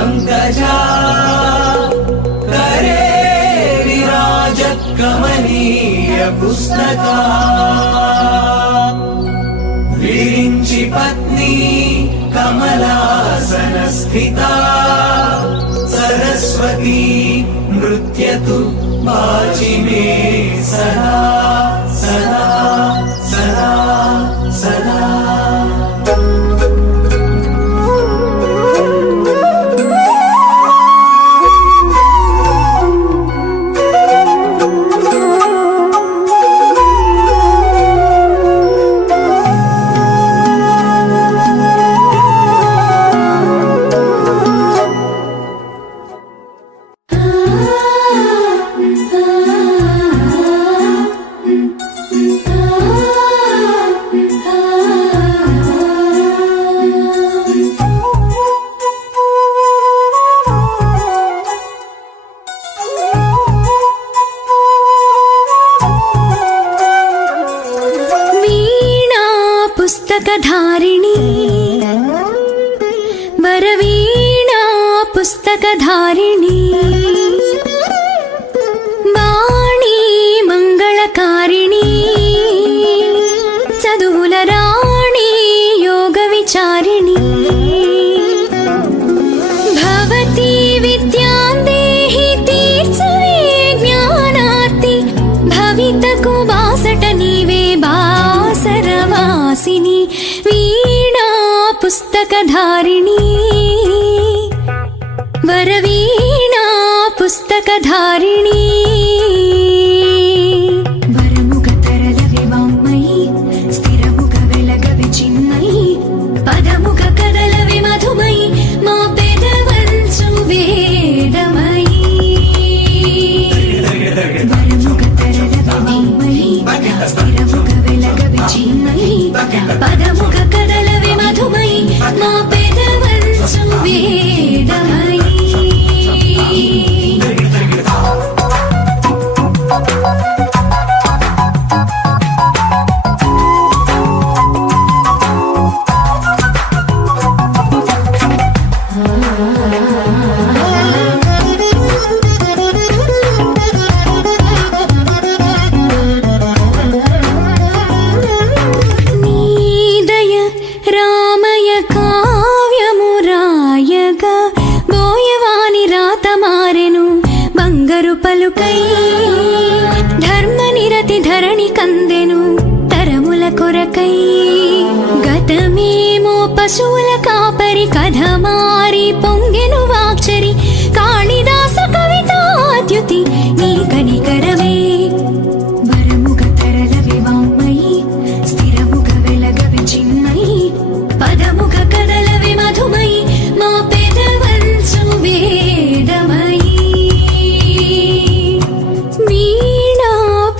पंकजा करे विराजत कमनीय पुस्तका विरिंचि पत्नी कमलासन स्थिता सरस्वती नृत्यतु बाची मे सदा सदा सदा सदा। पुस्तकधारिणी वरवीणा पुस्तकधारिणी वाणी मंगलकारिणी चदुवुल राणी योग विचारिणी भवती विद्यां देहि तीर्चवे ज्ञानार्ति भवितकु बासट नीवे बासरवासिनी वीणा पुस्तकधारिणी वरवीणा पुस्तकधारिणी वरमुख तरलवि वाङ्मयी स्थिरमुख वेलगवि चिन्मयी पदमुख कदलवि मधुमयी मा पेदवंचु वेदमयी वरमुख तरलवि वाङ्मयी स्थिरमुख वेलगवि चिन्मयी पदमुख कदलवि मधुमयी मा पेदवंचु वेदमयी। పలుకై ధర్మనిరతి ధరణి కందెను తరముల కొరకై గతమేమో పశువుల కాపరి కథ మారి పొంగెను వాక్చరి కాళిదాస కవితాద్యుతి నీ కనికరమే వరముగ తరలవి వాङ्మయీ స్థిరముగ వెలగవి చిన్మయీ పదముగ కదలవి మధుమయీ మా పెదవంచు వేదమయీ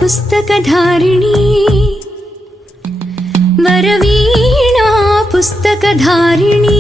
पुस्तकधारिणी वरवीणा पुस्तकधारिणी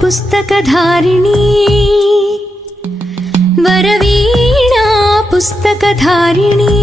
पुस्तकधारिणी वरवीणा पुस्तकधारिणी।